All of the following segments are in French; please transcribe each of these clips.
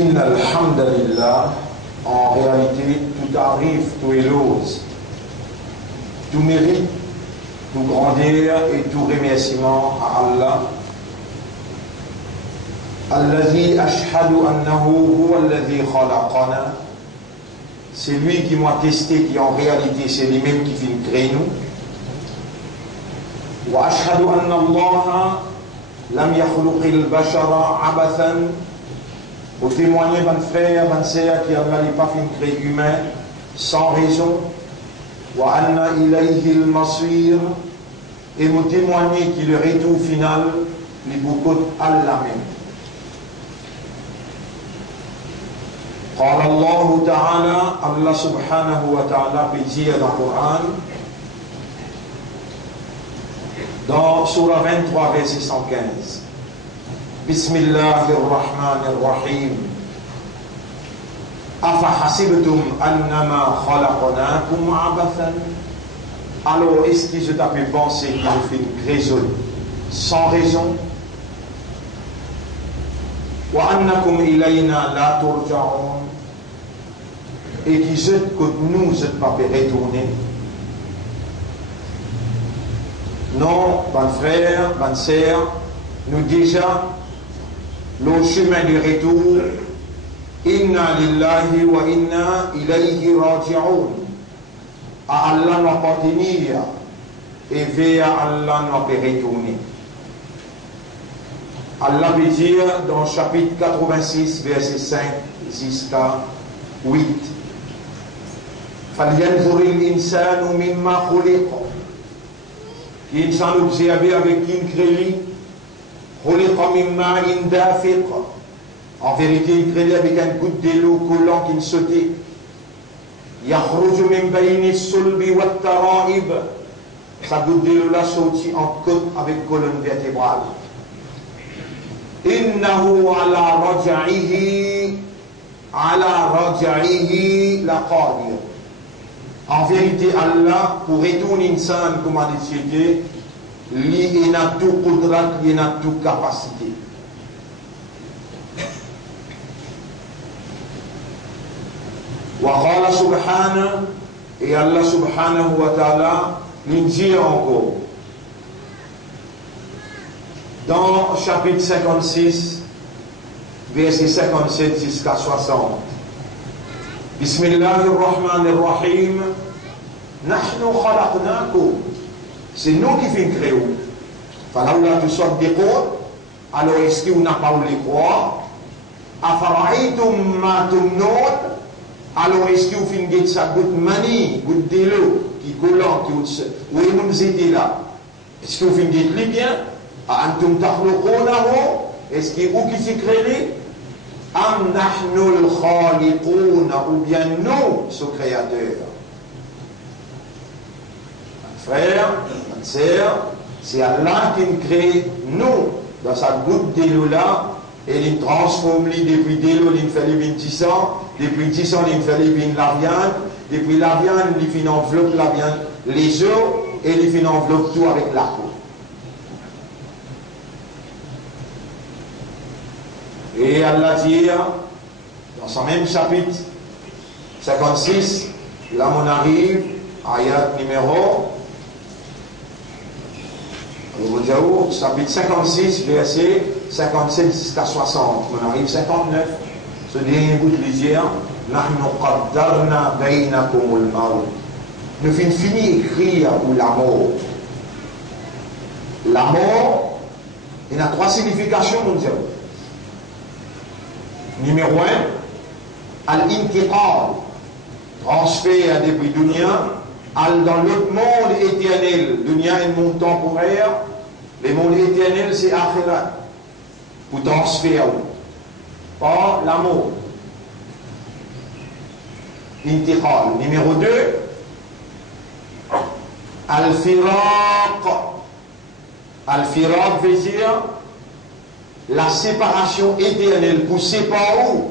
Inna alhamdulillah, en réalité, tout arrive, tout élose, tout mérite, tout grandeur et tout remerciement à Allah. Alladhi ashhadu annahu huwa alladhi khalaqana. C'est lui qui m'a testé, qui en réalité c'est lui-même qui fait créer nous. Wa ashhadu anna Allah lam yakhluqil bashara abathan. Pour témoigner, mon frère, mon sœur, qui Allah n'est pas fait créer humain sans raison. Wa anna ilayhi al-masir. Et vous témoigner qu'il le retour final, les beaucoup Allah même. قال الله تعالى الله سبحانه وتعالى بيجي dans le Coran dans Surah 23 verset 115 Bismillahir Rahmanir Rahim Afahasibtum annama khalaqnakum abathan. Alors est-ce que je t'ai pensé qu'il fait une raison sans raison? Wa annakum ilayna la turja'un. Et qui se que nous ne pas retourner. Non, bon frère, bonne sœur, nous déjà le chemin du retour. Inna lillahi wa inna ilayhi raji'un. À Allah nous appartenir et vers Allah nous retourner. Allah veut dire dans le chapitre 86, verset 5 jusqu'à 8. فَلْيَنْظُرِ الْإِنسَانُ مِمَّا خُلِقَ. L'insan observé avec une crélie. خُلِقَ مِنْ مَاءٍ دَافِقٍ. En vérité, il crélie avec un goutte d'eau collant qui sautait. يَخْرُجُ مِنْ بَيْنِ الصُّلْبِ وَالتَّرَائِبِ. Sa goutte d'eau là sortit en côte avec colonne vertébrale. إِنَّهُ عَلَى رَجْعِهِ لَقَادِرٌ. En vérité, Allah, pour retourner l'insan comme a dit, il n'a tout qudrat, il n'a tout capacité. Wa qala subhanahu, et Allah subhanahu wa ta'ala nous dit encore, dans chapitre 56, verset 57 jusqu'à 60. Bismillahir Rahmanir Rahim. Nahnu khalaqnakum. C'est nous qui faisons créer. Falawla tusaddiqun. Alors est-ce que vous n'avez pas voulu croire? Afara'aytum ma tumnun. Alors est-ce que vous faites ça goutte mani, goutte d'eau qui collant, qui où est nous étiez là? Est-ce que vous faites les bien? Antum takhluqunahu. Est-ce que vous qui s'y créez? Am nahnul khaliqun, ou bien nous, ce créateur. Frère, ma sœur, c'est Allah qui nous crée nous dans sa goutte d'eau là, et il transforme depuis de l'eau, il fait les tissant, depuis tissant, il fait la viande, depuis la viande, il fait enveloppe la viande, les os, et il fait enveloppe tout avec la peau. Et Allah dit dans son même chapitre 56, là on arrive, ayat numéro, chapitre 56, verset 57 jusqu'à 60. On arrive 59, ce dernier bout de l'Isière, Nahnu qaddarna baynakumul maut. Nous finissons écrire pour la mort. La mort, il a trois significations, mon Dieu. Numéro 1, al-intiqal, transfert depuis dunya, dans l'autre monde éternel. Dunya est un monde temporaire, le monde éternel c'est akhirat. Pour transfert, pas l'amour. Intiqal. Numéro 2, al-firaq. Al-firaq veut dire la séparation éternelle pour séparer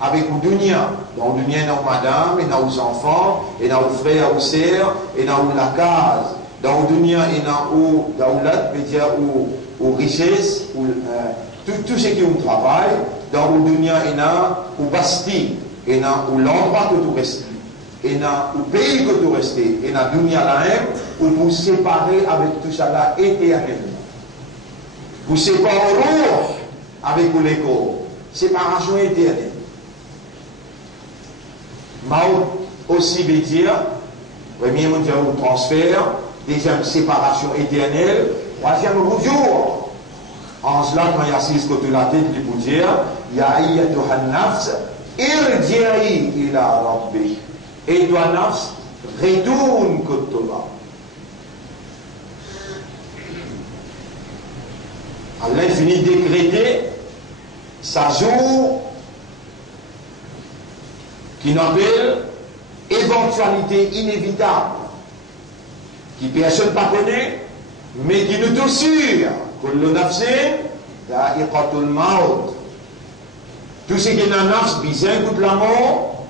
avec le dunya. Dans le dunya, il y a madame, il y a aux enfants, il y a aux frères, aux sœurs, il y a la case. Dans le dunya, il y a aux richesses, tout ce qui est au travail, dans le dunya, il y a ou basti, il y a ou l'endroit que tu restes, il y a ou pays que tu restes, il y a dunya là même, où vous séparez avec tout ça là éternellement. Vous séparez avec les corps. Séparation éternelle. Maud aussi veut dire, premier on dit transfert, deuxième séparation éternelle, troisième retour. En cela, quand il y a 6 côtés de la tête, il peut dire, Ya ayyatuhan nafs, irji'i ila rabbi. Et toi, nafs, retourne que Torah. Allah finit décréter sa jour qui n'appelle éventualité inévitable, qui personne ne connaît, mais qui nous assure que le nafsin da'iqatul maut. Tout ce qui est un nafs, bizarre contre la mort,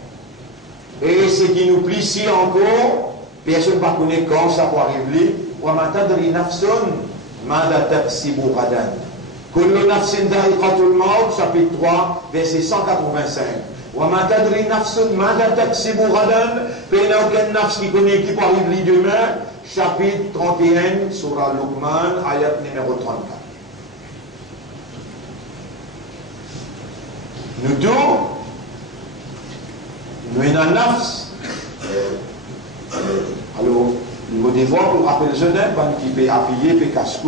et ce qui nous plie encore, personne ne connaît quand ça peut arriver. Wa ma tadri nafsun mada taksibu ghadan. Kullu nafsin da'iqatul maut, chapitre 3, verset 185. Wa ma tadri nafsun mada taksibu ghadan. Il n'y a aucun nafs qui connaît qui peut arriver demain. Chapitre 31, surah Luqman, ayat numéro 34. Nous deux, nous avons un nafs. Alors, nous devons pour rappeler le jeune qui peut appuyer, peut casser.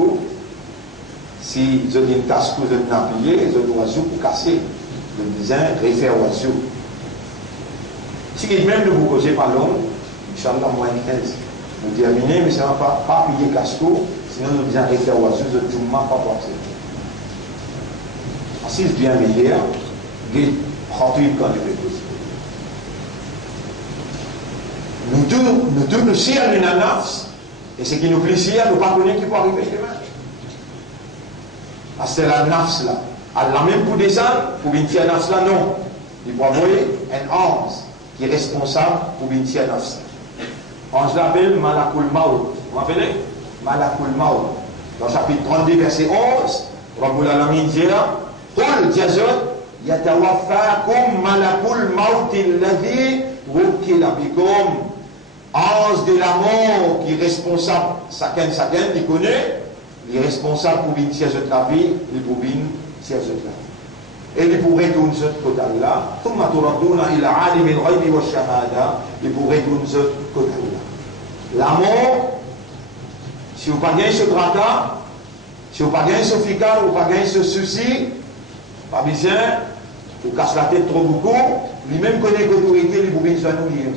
Si je dis casse, je dis appuyer, je dois oiseau pour casser. Le design réfère oiseau. Si même ne vous causez pas long, Inch'Allah, moins 15. Nous terminons, mais ça ne va pas appuyer casco, sinon nous disons réfère oiseau, je ne peux pas passer. Assise bien meilleur, guide, remplir quand il est possible. Nous deux nous sirons une nafs, et ce qui nous plaisir, nous ne pas connaître qui peut arriver demain. Parce que la nafs là, elle l'a même pour descendre, pour une tienne nafs là, non. Il faut envoyer un ange qui est responsable pour une tienne nafs là. On l'appelle Malakul Maut. Vous rappelez? Malakul Maut. Dans le chapitre 32, verset 11, Rabbul Alamin dit Qul jazot yatawaffakum malakul maut alladhi wukila bikum. Ange de la mort qui est responsable, chacun, il connaît, il est responsable pour une tiers de la vie, il pour une tiers de la vie. Et il pourrait retourner ce côté-là, ثم تردون إلى عالم الغيب والشهادة, il pourrait retourner ce côté-là. La mort, si vous n'avez pas ce tracas, si vous n'avez pas ce ficard, vous n'avez pas ce souci, pas besoin, vous cassez la tête trop beaucoup, lui-même connaît l'autorité, il pourrait nous dire.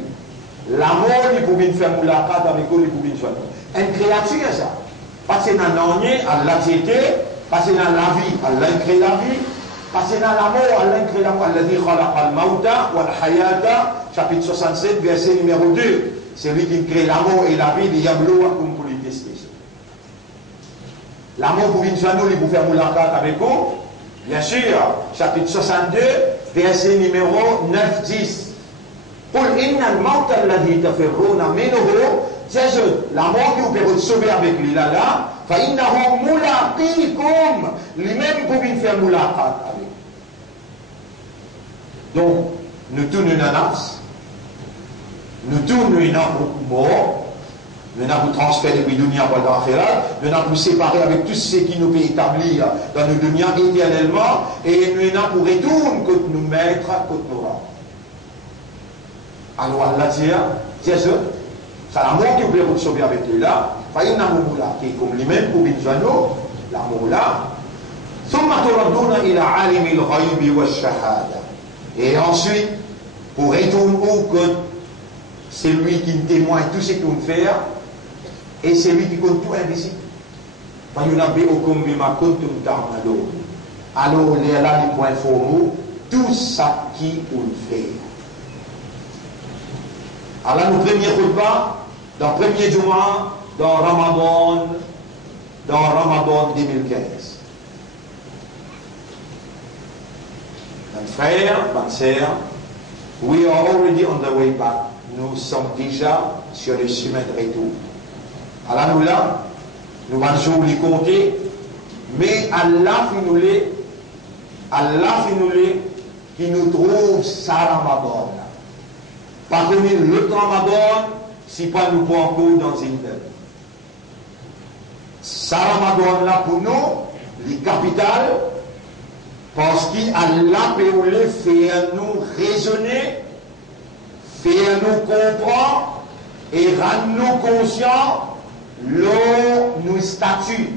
La mort, il pourrait faire moulakat avec eux, il pourrait faire. Une créature, ça. Parce que dans l'année, Allah était, parce que dans la vie, Allah crée la vie, parce que dans la mort, Allah crée la mort. Allah dit khalaqa al-mauta wal hayata, chapitre 67, verset numéro 2. C'est lui qui crée la mort et la vie, il y a comme pour les tester. La mort pour une fois, nous, il peut faire moulakat avec eux. Bien sûr, chapitre 62, verset numéro 9-10. Pour inna al-maut alladhi tafirruna minhu, c'est la mort qui vous peut sauver avec lui là, fa innahu mulaqikum, lui-même pour venir faire mulaqat avec. Donc, nous tournons la nafs, nous tournons une mort, nous avons transféré depuis dunya pour l'akhirat, nous avons séparé avec tout ce qui nous peut établir dans nos dunya éternellement, et nous avons pour retourner que nous mettre côté nous. Alors Allah dit, c'est ça, c'est la mort qui vous sauver avec lui là, faïna moula, qui est comme lui-même pour Binjano, la moula, et ensuite, pour retourner où que c'est lui qui témoigne tout ce qu'on fait, et c'est lui qui compte tout imbécile. Alors, il est là, les points formaux, tout ça qui on fait. Alors, le premier repas, dans le premier Juma, dans Ramadan 2015. Mes frères, mes sœurs, we are already on the way back. Nous sommes déjà sur le chemin de retour. Alors, nous là, nous allons les compter, mais Allah, nous les Allah qui nous trouve ça Ramadan. Pas comme le Ramadan, si pas nous pouvons encore dans une telle. Ça Ramadan là pour nous, les capitales, parce qu'Allah peut faire nous raisonner, faire nous comprendre et rendre nous conscients nos statuts,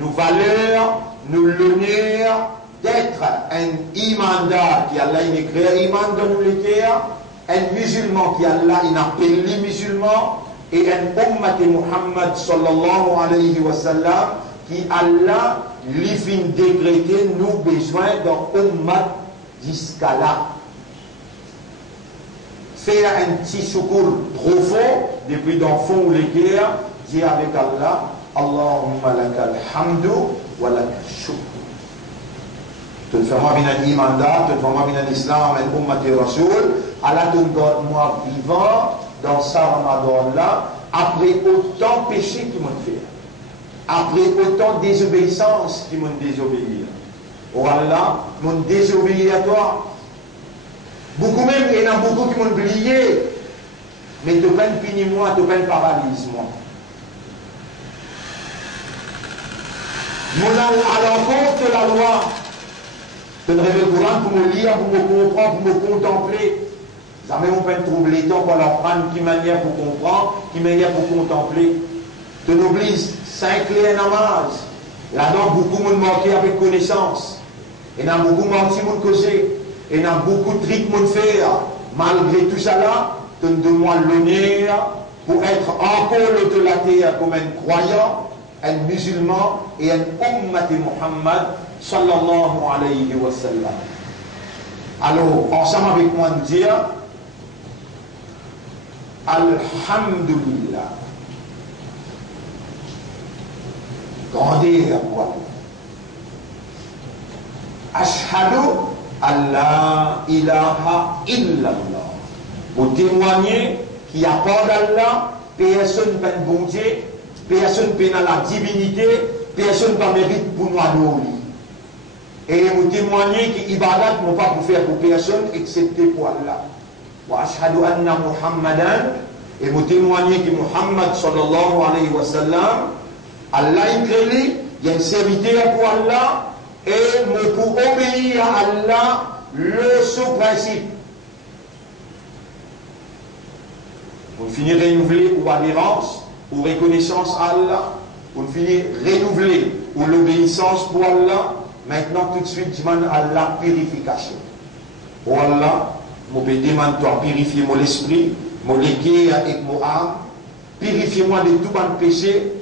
nos valeurs, nos l'honneur d'être un imandar qui Allah il écrit iman dans nous les cœurs, un musulman qui Allah il appelle les musulmans et un ummat Muhammad sallallahu alayhi wa sallam qui Allah lui fin décréter nos besoins dans ummat jusqu'à là. Faire un petit secours profond depuis dans le fond les cœurs, dire avec Allah Allahumma lakal hamdu wa lakal shukr. Tu fais moi bien un imandar, tu fais moi bien un islam, un ummati rasoul, Allah te donne moi vivant dans sa Ramadan là, après autant de péchés qu'ils m'ont fait, après autant de désobéissance qu'ils m'ont désobéi. Oh Allah, m'ont désobéi à toi. Beaucoup même, il y en a beaucoup qui m'ont oublié, mais tu peines puni moi, tu peines paralyse moi. Nous allons à l'encontre de la loi. Je ne révèle le Coran pour me lire, pour me comprendre, pour me contempler. Jamais on peut troubler tant pour leur prendre qui manière pour comprendre, qui manière pour contempler. Tu n'oublies 5 clés namaz. Là-dedans, beaucoup m'ont manqué avec connaissance. Et n'a beaucoup menti m'ont causé. Et n'a beaucoup de trucs m'ont fait. Malgré tout ça là, donne-moi l'honneur pour être encore de la terre comme un croyant, un musulman et un ummat Muhammad sallallahu alayhi wa sallam. Alors, ensemble avec moi, nous dire Alhamdulillah. Grandeur à quoi? Ashhadu Allah ilaha illallah. Pour témoigner qu'il n'y a pas d'Allah, personne ne peut bon Dieu, personne ne peut la divinité, personne ne peut mérite pour nous adorer. Et vous témoignez que l'ibadat n'est pas pour faire pour personne, excepté pour Allah. Wa ashhadu anna Muhammadan, et vous témoignez que Muhammad sallallahu alayhi wa sallam, Allah il y a une serviteur pour Allah, et pour obéir à Allah, le sous-principe. Vous finirez renouveler pour adhérence, pour reconnaissance à Allah, vous finirez renouveler pour l'obéissance pour Allah. Maintenant, tout de suite, je demande à la purification. Oh Allah, je peux demander toi, purifier mon esprit, mon légué avec mon âme, purifiez-moi de tout mon péché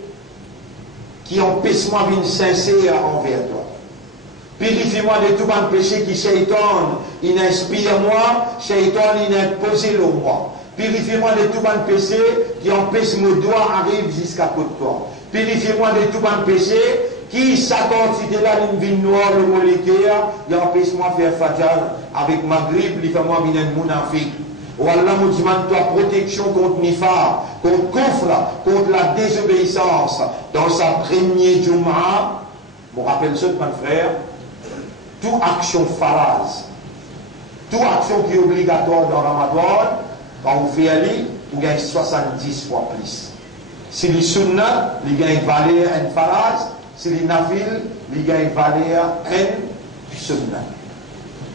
qui empêche moi d'être sincère envers toi. Purifiez-moi de tout mon péché qui shaitan, il inspire moi, shaitan, il impose le moi. Purifiez-moi de tout mon péché qui empêche mon doigt arrive jusqu'à côté de toi. Purifiez-moi de tout mon péché qui sa quantité là, une vie noire, le moléculaire, il empêche-moi de faire fatal avec ma grippe, il fait moi venir un mounafik. Ou Allah me demande toi protection contre Nifar, contre Kufr, contre la désobéissance. Dans sa première Jum'a, je me rappelle ça de mon frère, toute action faraz, toute action qui est obligatoire dans Ramadan, quand vous faites aller, vous gagnez 70 fois plus. Si les sunnah, ils gagnent valeur en faraz, si les nafil, ils gagnent valeur en sunnah.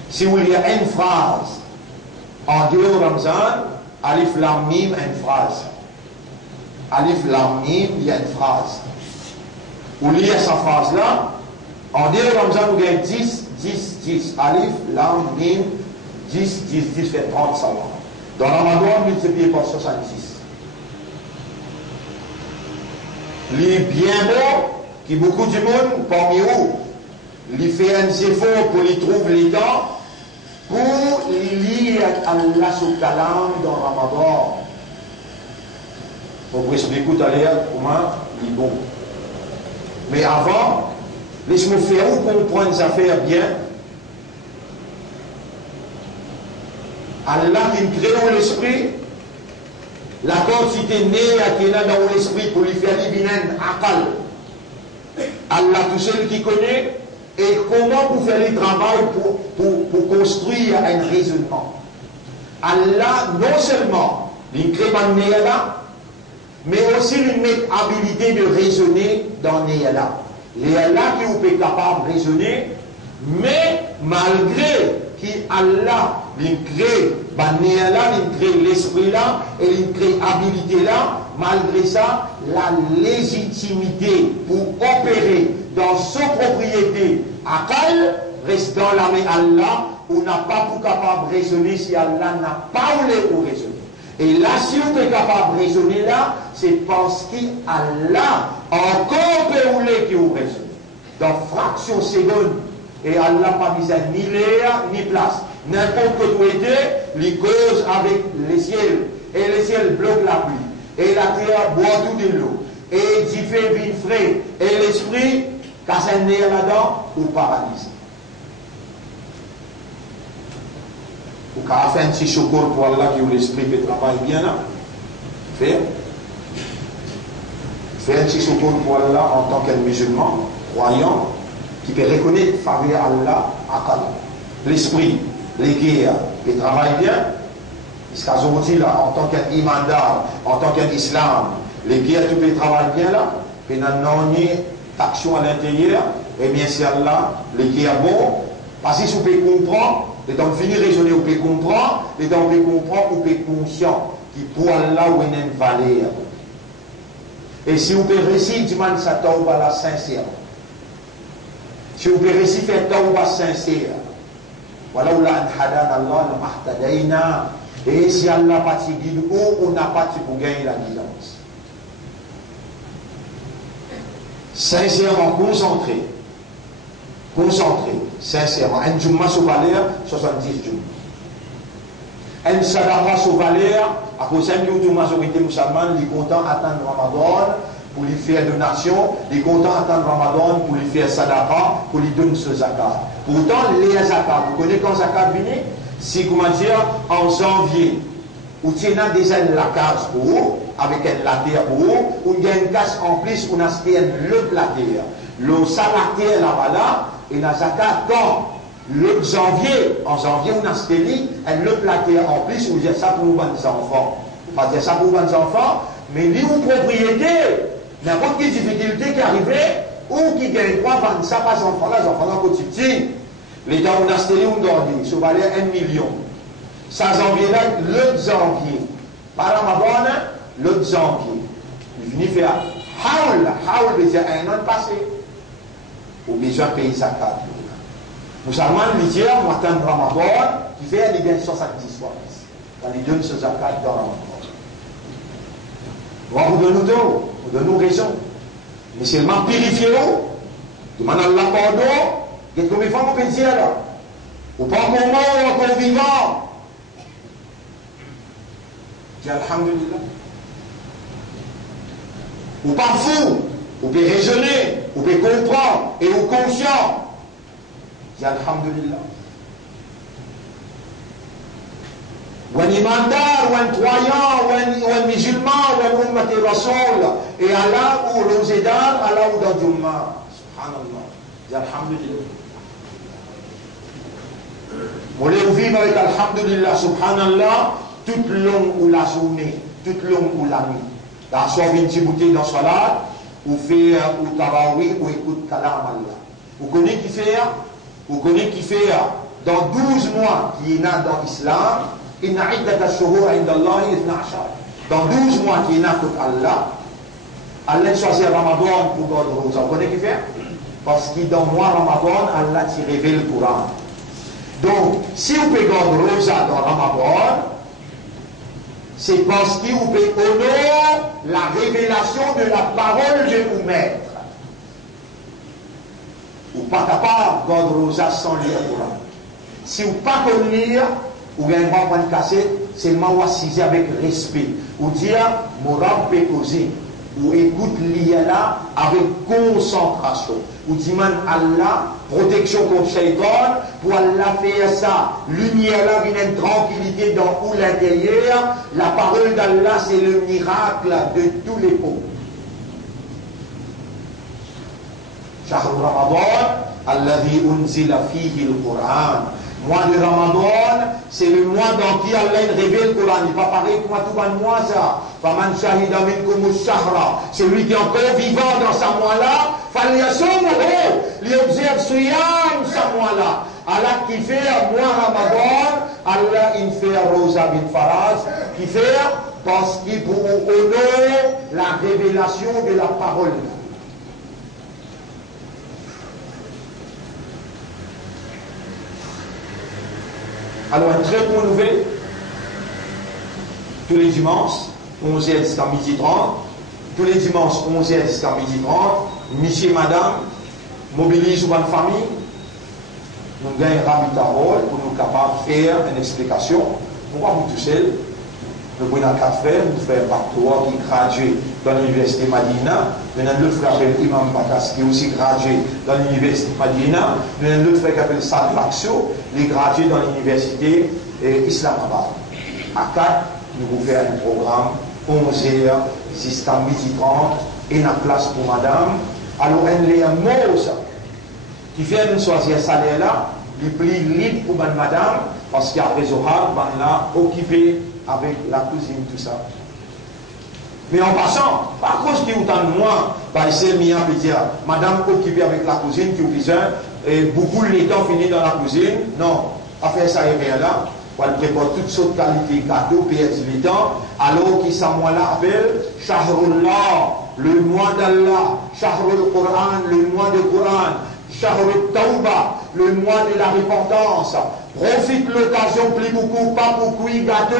Si vous lisez une phrase, en dehors de Ramzan, Alif Lam Mim, une phrase. Alif Lam Mim, il y a une phrase. Vous lisez cette phrase-là, en dehors de Ramzan, vous gagnez 10, 10, 10. Alif Lam Mim, 10, 10, 10 fait 30 savants. Dans Ramadan, multiplié par 66. Les bien beaux, qui beaucoup du monde, parmi eux, les fait un effort pour les trouver les temps, pour lire Allah sous kalam dans Ramadan. Vous expliquer tout à l'heure comment il est bon. Mais avant, laisse-moi faire où comprendre les affaires bien. Allah qui crée l'esprit, la quantité née qui est là dans l'esprit pour lui faire libérer un akal. Allah, tout celui qui connaît, Et comment vous faites le travail pour construire un raisonnement. Allah, non seulement, il crée là, mais aussi il met habilité de raisonner dans Néala. Néala qui vous est capable de raisonner, mais malgré qu'Allah il crée Néala, il crée l'esprit là, et il crée habilité là, malgré ça, la légitimité pour opérer dans sa propriété, Akal, reste dans la main Allah, on n'a pas pour capable de raisonner si Allah n'a pas voulu pour raisonner. Et là, si on est capable de raisonner là, c'est parce qu'Allah encore peut rouler qui vous raisonne. Dans fraction seconde, et Allah pas mis ni l'air ni place. N'importe que vous êtes, les causes avec les ciels, et les ciels bloquent la pluie, et la terre boit tout de l'eau, et il fait vin frais, et l'esprit casse un nerf là-dedans, ou paralyse. Ou qu'à faire un petit chocolat pour Allah qui ou l'esprit peut travailler bien là. Faire un petit chocolat pour Allah en tant qu'un musulman, croyant, qui peut reconnaître faveur Allah à Allah. L'esprit, les guerres, peut travailler bien. Parce qu'aujourd'hui là, en tant qu'un imandar, en tant qu'un islam, les guerres, tu peux travailler bien là. Puis dans une action à l'intérieur, et bien c'est Allah, les guerres bon. Parce que si vous pouvez comprendre, et donc finir raisonner, vous pouvez comprendre, et donc vous pouvez comprendre, vous pouvez conscient, qui pour Allah ou une valeur. Et si vous pouvez réussir, demande ça tauba la sincère. Si vous pouvez réussir faire tauba sincère, voilà où la hadan Allah le mahtadaina. Et si Allah pas de guide, on n'a pas pour gagner la guidance. Sincèrement concentré. Concentré, sincèrement. Un Jumma sur valeur, 70 Jumma. Un Sadaqa sur valeur, à cause de la majorité musulmane, il est content d'attendre Ramadan pour lui faire donation, il est content d'attendre Ramadan pour lui faire Sadaqa, pour lui donner ce zakat. Pourtant, les zakat, vous connaissez quand zakat vient? Si, comment dire, en janvier, où tu as déjà la case pour vous, avec un later pour vous, où il y a une case en plus, on a acheté un autre later. Le salater là-bas, et la zakat quand le janvier, en janvier on a acheté un autre later en plus, où il y a ça pour nos enfants. Pas dire ça pour nos enfants, mais les propriétés, n'importe quelle difficulté qui arrivait, ou qui gagne quoi, vendre ça pas enfants là, les enfants là, petit. L'État on a acheté on dormi, ça valait 1 million. Ça janvier là, le janvier. Par Ramadan, le janvier. Il finit faire Haoul veut dire un an passé. Ou besoin de payer zakat. Musulman lui dit, on attend Ramadan, qui fait les gains 70 fois. Quand il donne ce zakat dans Ramadan. On vous donne nous raison. Mais seulement purifiez-vous. Demande à Allah pardon. Qu'est-ce que vous faites, vous pensez là? Ou pas moment ou encore vivant. Dis Alhamdulillah. Ou pas fou, ou peut raisonner, ou peut comprendre, et ou conscient. Dis Alhamdulillah. Ou un imandar, ou un croyant, ou un musulman, ou un ummati rasoul, et Allah ou l'ozédar, Allah ou dans Jumma. Subhanallah. Dis Alhamdulillah. Vous voulez vivre avec Alhamdulillah, Subhanallah, toute longue ou la journée, toute longue ou la nuit. Dans soit une petite bouteille dans salat, ou fait ou tabawi, ou écoute kalam Allah. Vous connaissez qui fait? Vous connaissez qui fait dans 12 mois qui est né dans l'islam, inna iddat ash-shuhur inda Allah 12. Dans 12 mois qui est né contre Allah, Allah choisit Ramadan pour garder rosa. Vous connaissez qui fait? Parce que dans le mois Ramadan, Allah t'y révèle le Coran. Donc, si vous pouvez garder rosa dans Ramadan, c'est parce qu'il vous peut honorer la révélation de la parole de vous maître. Ou pas capable de garder rosa sans lire le Coran. Si vous pas connaissez lire, ou bien un point de cassette, seulement vous assisez avec respect. Ou dire, mon rab péposé. Ou écoute lire là avec concentration. Ou dit, man Allah, protection contre Shaitan, pour Allah faire ça. Lumière là, vient une tranquillité dans où l'intérieur. La parole d'Allah, c'est le miracle de tous les pauvres. Shahr Ramadan, alladhi unzila fihi al-Qur'an. Mois de Ramadan, c'est le mois dans qui Allah révèle le Coran. Il n'est pas pareil que moi tout le mois ça. Faman shahida minkum ash-shahra. Celui qui est encore vivant dans ce mois-là, falyasumhu, il observe siyam ce mois-là. Allah qui fait mois Ramadan, Allah il fait Rosa bin Faraz, qui fait parce qu'il pour honorer la révélation de la parole. Alors, une très bonne nouvelle, tous les dimanches, 11h jusqu'à 12h30, tous les dimanches, 11h jusqu'à 12h30, monsieur et madame mobilisent une famille, nous gagnons une parole pour nous capables de faire une explication. On va vous tout seul, nous prenons 4 frères, nous faisons partout qui gradué dans l'université Madina, maintenant l'autre frère appelle Imam Bakas qui est aussi gradué dans l'université Madina, maintenant l'autre frère qui appelle Sad Laksho, il est gradué dans l'université Islamabad. À 4, nous vous faire un programme 11h jusqu'à 12h30 et la place pour madame. Alors, elle est un mot qui fait une choisir salaire là, il plie libre pour madame, parce qu'après Zohar, on l'a occupé avec la cousine, tout ça. Mais en passant, par cause qui autant de moi, par ici, Mia peut dire, madame occupée avec la cousine, qui a besoin, et beaucoup de temps fini dans la cuisine, non, à faire ça et rien là, on prépare toutes sortes de qualités, cadeaux, perdre le temps, alors qu'il s'en là appelle Shahrullah, le mois d'Allah, Shahrul Quran, le mois de Quran, Shahrul Tauba, le mois de la repentance. Profite l'occasion plus beaucoup, pas pour cuire gâteau,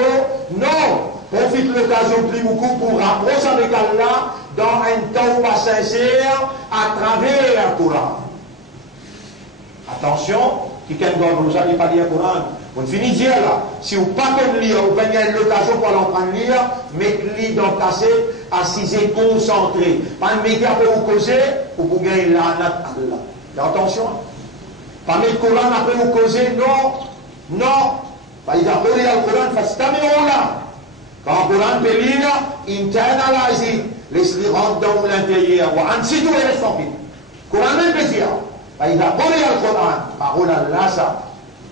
non, profite l'occasion plus beaucoup pour rapprocher avec Allah dans un tauba sincère à travers le Coran. Attention, qui quand vous n'avez pas lire le Coran, on finit de dire là, si vous pas comme lire, vous avez l'occasion pour l'entendre lire, mettez-le dans le cassette, assisez, concentré. Pas un média pour vous causer, pour vous gagner la natte Allah. Et attention, pas mettre le Coran après vous causer, non, non. Il a appelé le Coran, il faut là. Quand le Coran peut lire, internalise, laisse-le rentrer dans l'intérieur, ou en situ et reste en vie. Le Coran même peut dire, il a appelé le Coran, parole Allah, ça.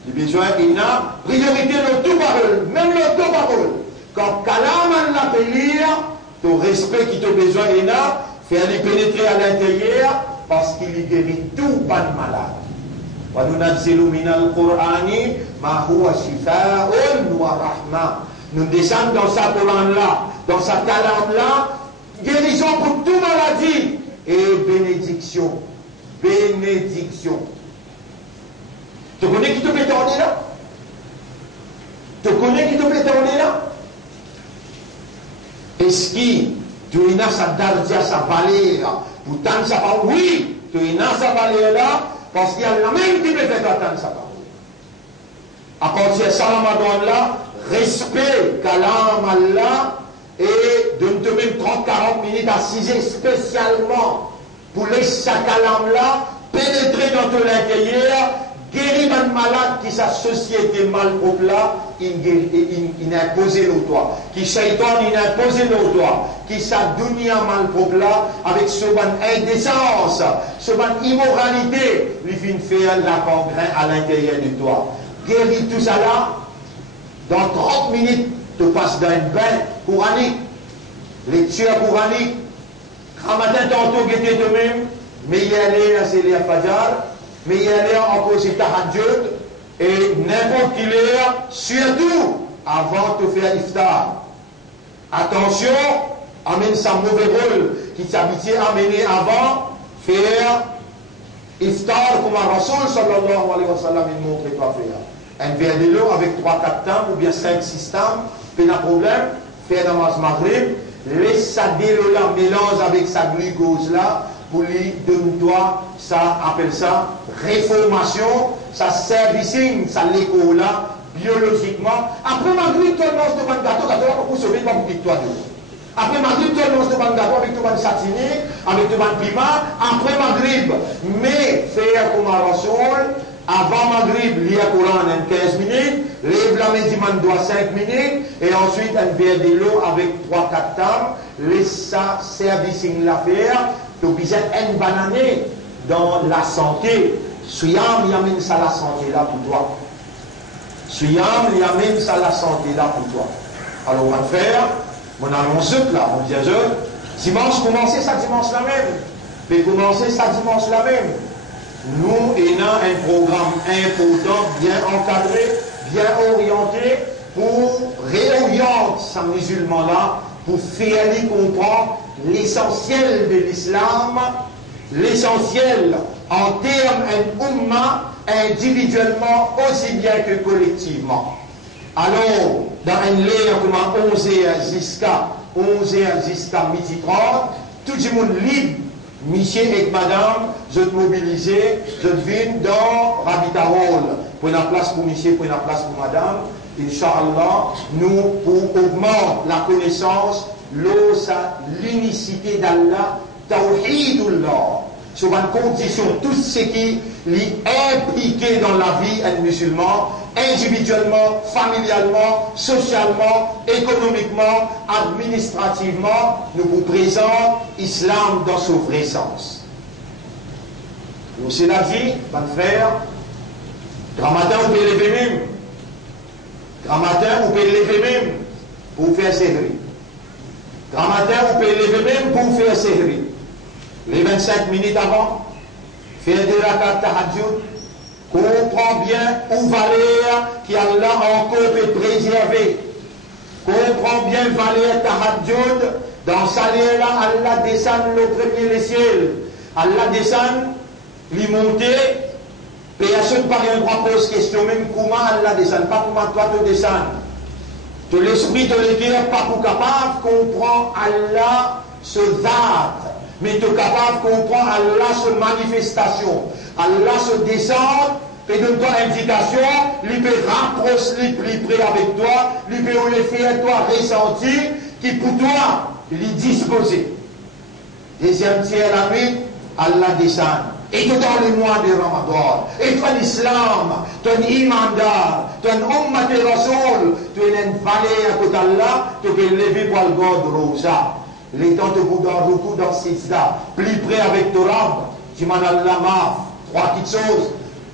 Il a besoin qu'il a priorité de tout parole, même le tout parole. Quand Kalam Allah peut lire, ton respect qui t'a besoin, il a, faire-le pénétrer à l'intérieur, parce qu'il y guérit tout pas de malade. Nous descendons dans sa Coran-là, dans sa Kalam-là, guérison pour toute maladie et bénédiction. Bénédiction. Tu connais qui te peut tourner là? Tu connais qui te peut tourner là? Est-ce que tu as sa dardia, sa valeur? Pourtant, ça va, oui, tu as sa valeur là, parce qu'il y a la même qui peut faire attendre sa parole. À partir de ça, Ramadan là, respect, Kalam Allah, et donne-toi même 30-40 minutes assises spécialement pour laisser sa Kalam là pénétrer dans tout l'intérieur, guérir un malade qui sa société mal propre là, il a imposé le toit. Qui shaitan, il a imposé le toit. Qui sa dunya mal propre là, avec ce ban indécence, ce ban immoralité, lui vient faire la congrain à l'intérieur du toit. Guérir tout ça là, dans 30 minutes, tu passes dans un bain coranique, lecture coranique. Quand matin, tantôt, guetter toi-même, mais il y a l'air, c'est l'air Fajr, mais il y a l'air encore, c'est Tahajjud, et n'importe quelle heure, surtout avant de faire iftar. Attention, amène sa mauvais rôle qui s'habituait à amener avant, faire iftar comme un Rasoul sallallahu alayhi wa sallam, il montre quoi faire. Un verre de l'eau avec 3-4 temps, ou bien 5-6 temps, pas de problème, faire namaz maghrib, laisse sa délo là, mélange avec sa glucose là, pour lui donne-toi, ça appelle ça réformation, ça servicing, ça l'écho là, biologiquement. Après Maghrib, tu manges de bon gâteau, tu vas pour sauver pas pour victoire de l'eau. Après Maghrib, tu manges de bon gâteau avec tout bon satiné, avec tout bon piment. Après Maghrib, mais faire comme un Rasoul, avant Maghrib, lire Coran en 15 minutes, lève la médimane doit 5 minutes, et ensuite un verre de l'eau avec 3-4 tables, laisse ça servicing l'affaire. Tu as besoin d'une banane dans la santé. Suyam, il amène ça la santé là pour toi. Suyam, il amène ça la santé là pour toi. Alors, on va faire, mon annonce là, mon Dieu, dimanche, commencer ça dimanche la même. Mais commencer ça dimanche la même. Nous ayons un programme important, bien encadré, bien orienté, pour réorienter ce musulman-là, pour faire lui comprendre l'essentiel de l'islam, l'essentiel en termes d'umma, individuellement aussi bien que collectivement. Alors, dans une ligne comme 11h jusqu'à midi 30, tout le monde libre, monsieur et madame, je te mobilise, je te viens dans Rabita Hall, pour la place pour monsieur, pour la place pour madame. Inch'Allah, nous, pour augmenter la connaissance, l'unicité d'Allah, Tawhidullah, sur une condition, tout ce qui est impliqué dans la vie d'un musulman, individuellement, familialement, socialement, économiquement, administrativement, nous vous présentons l'islam dans son vrai sens. Nous, c'est la vie, mon frère, grand matin, vous pouvez lever même. Grand matin, vous pouvez lever même pour faire série. Grand matin, vous pouvez lever même pour faire série. Les 25 minutes avant, faire des rakat tahajjud, comprends bien où valeur qui Allah encore peut préserver. Comprends bien valeur tahajjud, dans sa là, Allah descend le premier les ciels. Allah descend, lui monter, personne par un droit pose question, même comment Allah descend, pas comment toi te descends. De l'esprit de l'équerre, pas pour capable de comprendre Allah se date. Mais tu es capable de comprendre Allah se manifestation. Allah se descend, et donne-toi indication, lui peut rapprocher, lui plus près avec toi, lui peut le faire toi ressentir, qui pour toi, lui disposer. Deuxième tiers la nuit, Allah descend. Et tout dans le mois de Ramadan, et toi l'islam, ton imandar, ton ummat de Rasoul, tu es une vallée à côté d'Allah, tu peux lever pour le God Rosa. Les temps de Bouddha, beaucoup dans Sisda, plus près avec ton Rab, tu m'en as la maf, trois petites choses.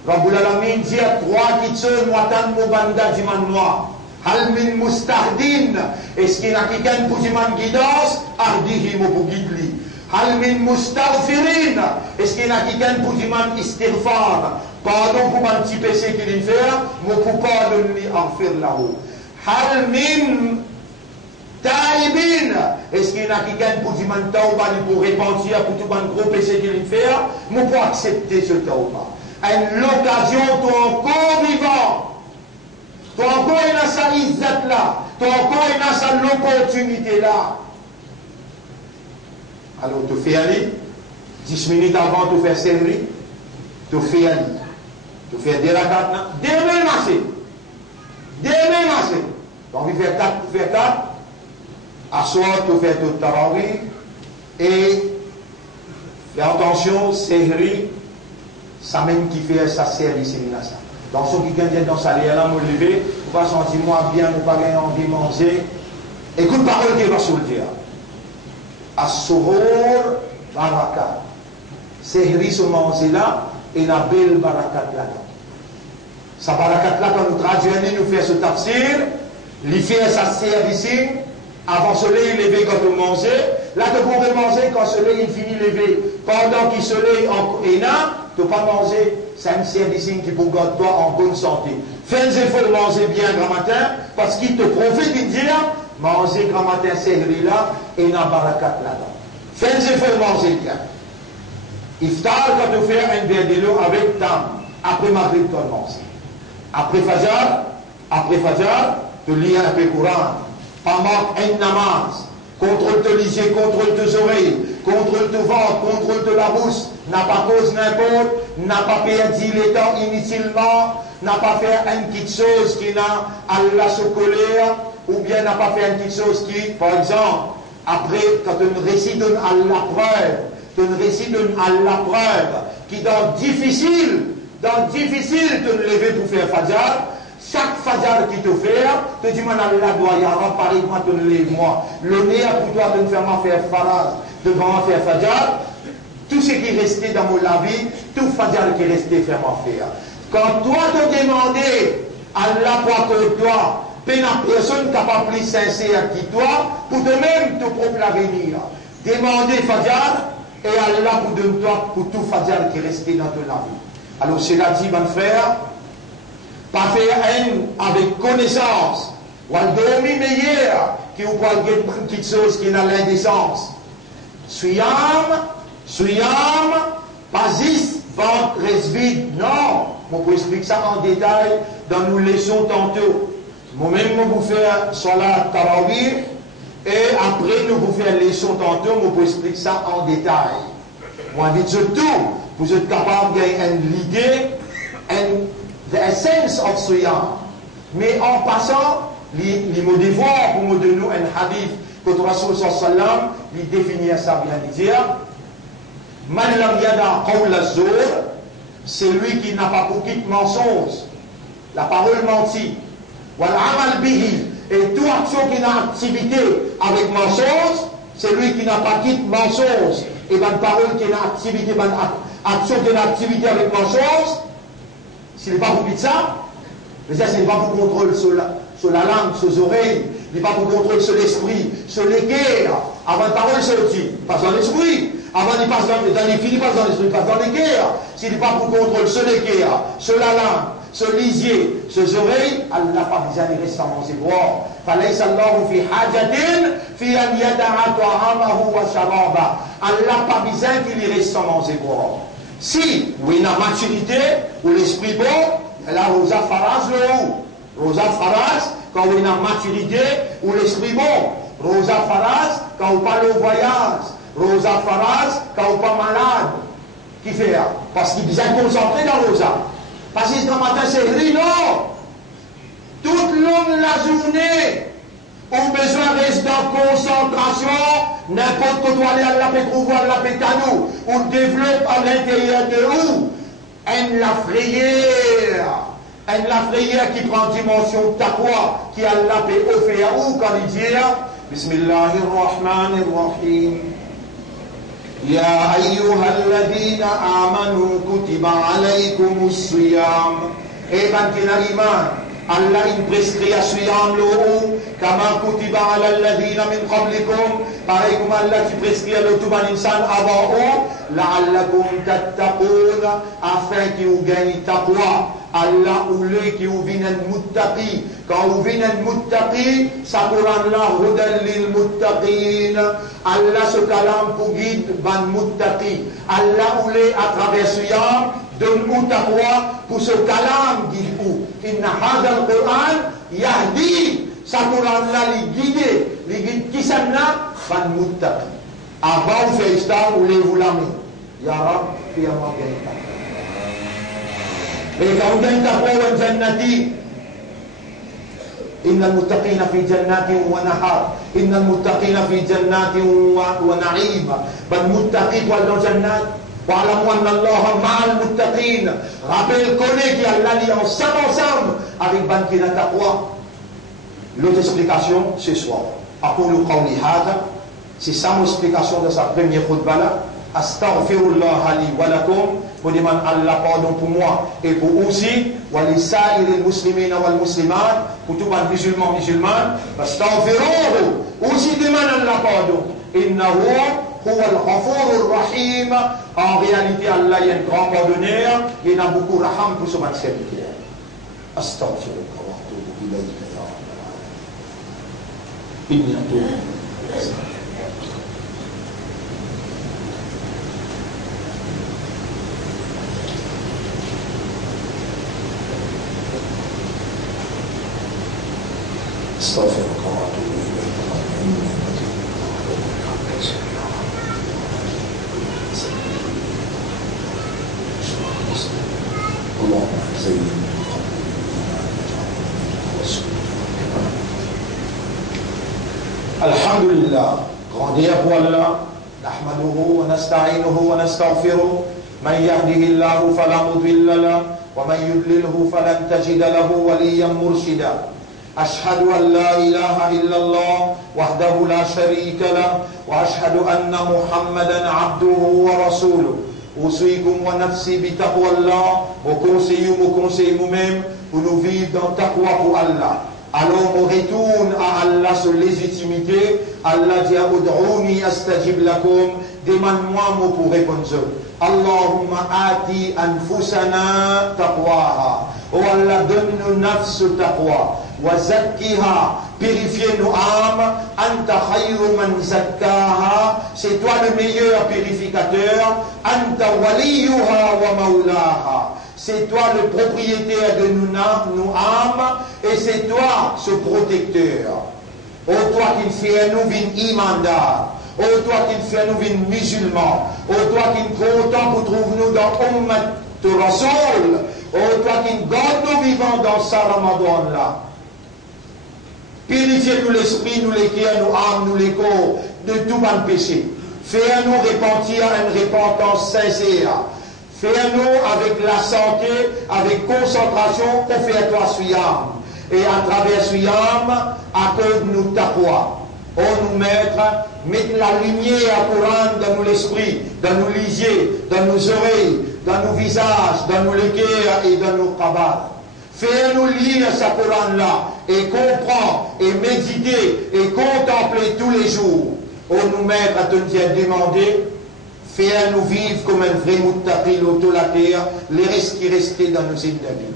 Rabbul Alamin dit trois petites choses, Mwatan Mubanda, du man noir. Halmin Mustahdin, est-ce qu'il y a quelqu'un pour du man guidance, Ardihi pour guidli. Halmin Mustaghfirin, est-ce qu'il y a quelqu'un pour du man istighfar, pardon pour un petit péché qu'il vient faire, mais pour pardonner en faire là-haut. Halmin Taïbin, est-ce qu'il y a quelqu'un pour dire man tauba pour repentir pour tout un gros péché qu'il vient faire, mais pour accepter ce tauba. Une l'occasion, tu es encore vivant, tu es encore dans sa izzat là, tu es encore dans sa l'opportunité là. Alors tu fais aller, 10 minutes avant tu fais serrer, tu fais aller, tu fais des rakats, demain marcher, donc tu fais 4, tu fais 4, à soir tu fais tout tarawih, et fais attention, serrer, ça même qui fait ça service là ça. Donc ceux qui viennent dans sa lière là, me lever, vous va sentir moi bien, vous pas envie de manger. Écoute parole qui va sur le dire. As-suhur barakat. Sehri se manger là, et la belle barakat là-dedans. Sa barakat là, quand nous traduisons, nous faisons ce tafsir, lui fait sa service, avant le soleil levé quand on mange, là tu pourrais manger quand le soleil est fini levé. Pendant que le soleil est là, tu ne peux pas manger, c'est un service qui pour garder toi en bonne santé. Fais un effort de manger bien grand matin, parce qu'il te profite de dire, manger grand matin sehri là, et na barakat là-dedans. Fais un effort de manger bien. Iftar, quand tu fais un verre de l'eau avec tam, après Maghrib, tu vas manger. Après Fajr, tu lis un peu le Coran. Pas manque un namaz. Contrôle tes lisiers, contrôle tes oreilles, contrôle tes ventre, contrôle de la bouche. N'a pas cause n'importe, n'a pas perdu le temps inutilement, n'a pas fait une petite chose qui n'a Allah se colère, ou bien n'a pas fait une petite chose qui, par exemple, après, quand tu récites à la preuve, qui dans difficile de te lever pour faire Fajr, chaque Fajr qui te fait, tu dis, Allah doit y avoir, pareillement, te lève moi. Le meilleur pour toi de me faire faire Faraj, de vraiment faire Fajr, tout ce qui restait dans mon vie, tout Fajr qui restait vraiment faire. Quand toi te demandais, Allah pour que toi, une personne capable plus sincère que toi, pour toi-même ton propre avenir. Demandez Fajr, et Allah pour donner toi pour tout Fajr qui restait dans ton vie. Alors c'est là dit, mon frère, pas faire un avec connaissance, ou à dormir meilleur, qui vous parle de petites choses qui n'ont l'indécence. Suyam, pas juste, ventre reste vide. Non, on peut expliquer ça en détail dans nos leçons tantôt. Moi-même, je vous faire salat tarawih, et après, nous vous faire leçon tantôt, on peut expliquer ça en détail. Moi, je dis tout, vous êtes capable d'avoir l'idée, the essence of Suyam. Mais en passant, les mots devoir pour nous donner un hadith que le Rasul sallam, il définit ça bien dire. Man lam yada qawl az-zur, c'est lui qui n'a pas pour quitte mensonge, la parole mentie. Wal amal bihi, et toute action qui n'a activité avec mensonge, c'est lui qui n'a pas quitte mensonge. Et bonne parole qui n'a activité, bonne action qui n'a activité avec mensonge, s'il n'est pas pour quitte ça, mais ça, ce n'est pas pour contrôle sur la langue, sur les oreilles, il n'est pas pour contrôle sur l'esprit, sur les guerres. Avant de parole sortir, il passe dans l'esprit. Avant il passe dans l'esprit, il passe dans l'esprit, il passe dans les guerres. S'il n'est pas pour contrôle sur les guerres, sur la langue, sur l'isier, sur les oreilles, Allah pas besoin de rester sans manger boire. فَلَيْسَ اللَّهُ فِي حَاجَةٍ فِي أَنْ يَدَعَ طَعَامَهُ وَشَرَابَهُ. Allah pas besoin qu'il reste sans manger boire. Si, ou il a maturité, ou l'esprit bon, là, Rosa Faraz le haut. Rosa Faraz, quand on a maturité, ou l'esprit bon. Rosa Faraz, quand on parle au voyage. Rosa Faraz, quand on pas malade. Qui fait? Parce qu'il est bien concentré dans Rosa. Parce que ce matin, c'est gris, non. Toute longue la journée, on a besoin de rester en concentration. N'importe quoi, on aller à la pétrouve, à la pétanou. On développe à l'intérieur de où? La frayère qui prend dimension taqwa, qui Allah peut offrir où quand il dit Bismillahirrahmanirrahim. Ya ayyuhalladhina amanu kutiba alaykumus siyam. Et ben qui n'a iman, Allah il prescrit à siyam l'eau, kama kutiba ala alladhina min qablikum, pareil comme Allah qui prescrit à l'eau tout ban insan avant eux, la'allakum tattaqun, afin qu'ils vous gagnent taqwa. Allah ou le qui vous vient muttaqi. Quand vous venez muttaqi, ça Coran là, hudan lil muttaqin. Allah se calame pour guide ban muttaqi. Allah ou le à travers siyam donne ou taqwa pour ce calame guide ou. Inna hadha al-Quran yahdi. Ça Coran là les guide qui s'en là ban muttaqi. Avant vous faites ça, vous les vous l'amenez. Ya Rab, fi amma gaïta. Et quand vous gagnez taqwa wa jannati, إن المتقين في جنات ونهار إن المتقين في جنات ونعيم بالمتقين dans جنات واعلموا أن الله مع المتقين. Rappelle, connais qu'il y a l'allié ensemble avec ban qui n'a taqwa. L'autre explication ce soir. أقول قولي هذا, c'est ça mon explication de sa première khutbah là. Astaghfirullah li wa lakum, pour demander Allah pardon pour moi et pour aussi wa li sa'iril muslimin wal muslimat, pour tous les musulmans musulmanes. Astaghfiruhu, aussi demande Allah pardon. Innahu huwa al-ghafurur rahim. En réalité Allah est un grand pardonneur, il a beaucoup raham pour son serviteur. Astaghfirullah wa atubu ilayka ya Allah. Inni atubu. استغفرك واتوب اليك. اللهم زين الحمد لله. grandeur pour Allah. نحمده ونستعينه ونستغفره. من يهده الله فلا مضل له ومن يضلله فلن تجد له وليا مرشدا. أشهد أن لا إله إلا الله وحده لا شريك له وأشهد أن محمدا عبده ورسوله أوصيكم ونفسي بتقوى الله وكونسيez vous-même pour nous vivre dans taqwa pour Allah. Alors on retourne à Allah sur légitimité. Allah dit Ud'ouni astajib lakum, demande-moi moi pour répondre. Allahumma ati anfusana taqwaha. Oh Allah, donne-nous nafs taqwa. Wa zakkiha, purifiez nos âmes. Anta khayru man zakkaha, c'est toi le meilleur purificateur. Anta waliyuha wa maulaha, c'est toi le propriétaire de nos âmes et c'est toi ce protecteur. Oh toi qui fais nous vin imandar, oh toi qui fais nous vin musulmans, oh toi qui content pour trouver nous dans Ummat de Rasoul, oh toi qui garde nous vivants dans ce Ramadan là. Purifiez-nous l'esprit, nous les cœurs, nous âmes, nous les corps de tout mal péché. Fais-nous repentir à une repentance sincère. Fais-nous avec la santé, avec concentration, qu'on fait à toi Suyam. Et à travers Suyam, accorde-nous taqwa. Oh nous mettre la lumière courante dans nos esprits, dans nos lisiers, dans nos oreilles, dans nos visages, dans nos cœurs et dans nos cabales. Fais-nous lire sa Coran-là et comprendre et méditer et contempler tous les jours. Oh nous mettre à te dire demander. Fais-nous vivre comme un vrai muttaqi l'auto la terre, les restes qui restaient dans nos îles de vie.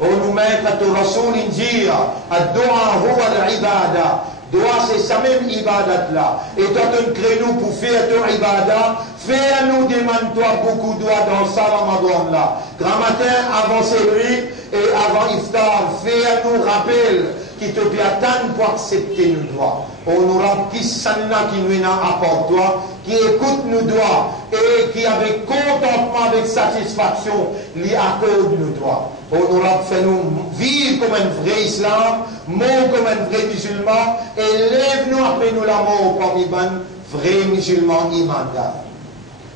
On nous met à te Rasoul dire, à doa huwa al-ibada. Doa c'est sa même ibadat là. Et toi tu crées nous pour faire ton ibadat. Fais-nous demande-toi beaucoup de doigts dans ce Ramadan là. Grand matin, avant Cédric et avant Iftar, fais-nous rappel qui te peut attendre pour accepter nos doigts. On nous rend qui s'anna qui nous apporte toi, qui écoute nos doigts et qui avec contentement, avec satisfaction, lui accorde nos doigts. On nous rend fait nous vivre comme un vrai islam, mort comme un vrai musulman, et lève-nous après nous la mort comme un vrai musulman imandar.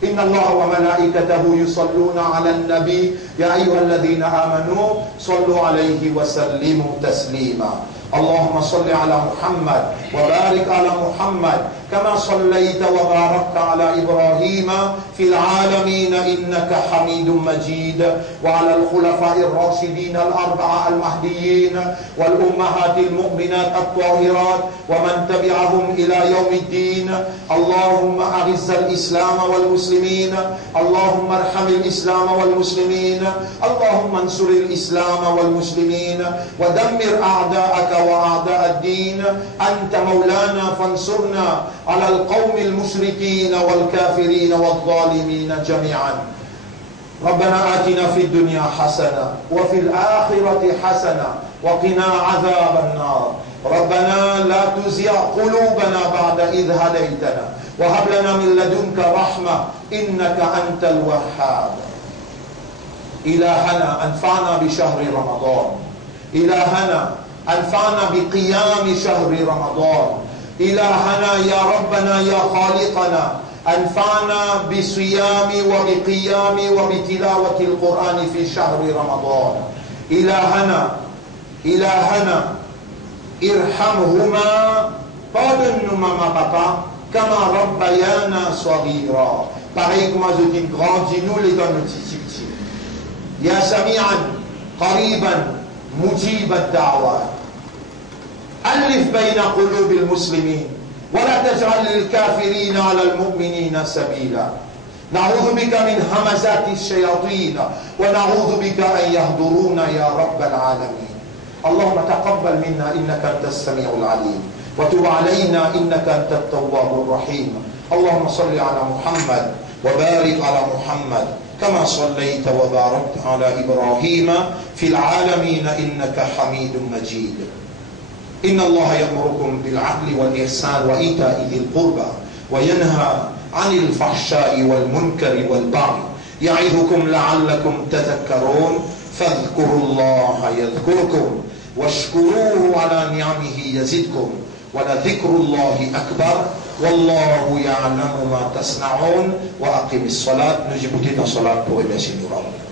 إن الله وملائكته يصلون على النبي يا أيها الذين آمنوا صلوا عليه وسلموا تسليما اللهم صل على محمد وبارك على محمد كما صليت وباركت على إبراهيم في العالمين إنك حميد مجيد وعلى الخلفاء الراشدين الأربعة المهديين والأمهات المؤمنات الطاهرات ومن تبعهم إلى يوم الدين اللهم أعز الإسلام والمسلمين اللهم ارحم الإسلام والمسلمين اللهم انصر الإسلام والمسلمين ودمر أعداءك وأعداء الدين أنت مولانا فانصرنا على القوم المشركين والكافرين والظالمين جميعا ربنا آتنا في الدنيا حسنة وفي الآخرة حسنة وقنا عذاب النار ربنا لا تزغ قلوبنا بعد إذ هديتنا وهب لنا من لدنك رحمة إنك أنت الوهاب إلهنا أنفعنا بشهر رمضان إلهنا أنفعنا بقيام شهر رمضان إلهنا يا ربنا يا خالقنا أنفعنا بصيام وبقيام وبتلاوة القرآن في شهر رمضان إلهنا ارحمهما pardonne-nous maman papa كما ربيانا صغيرا pareil comme je dis grandis-nous les dans nos petits يا سميعا قريبا مجيب الدعوات ألف بين قلوب المسلمين ولا تجعل للكافرين على المؤمنين سبيلا نعوذ بك من همزات الشياطين ونعوذ بك أن يهضرون يا رب العالمين اللهم تقبل منا إنك أنت السميع العليم وتب علينا إنك أنت التواب الرحيم اللهم صل على محمد وبارك على محمد كما صليت وباركت على إبراهيم في العالمين إنك حميد مجيد إن الله يأمركم بالعدل والإحسان وإيتاء ذي القربى وينهى عن الفحشاء والمنكر والبغي يعظكم لعلكم تذكرون فاذكروا الله يذكركم واشكروه على نعمه يزدكم ولذكر الله أكبر والله يعلم ما تصنعون وأقم الصلاة نجيب تنا صلاة pour remercier nous.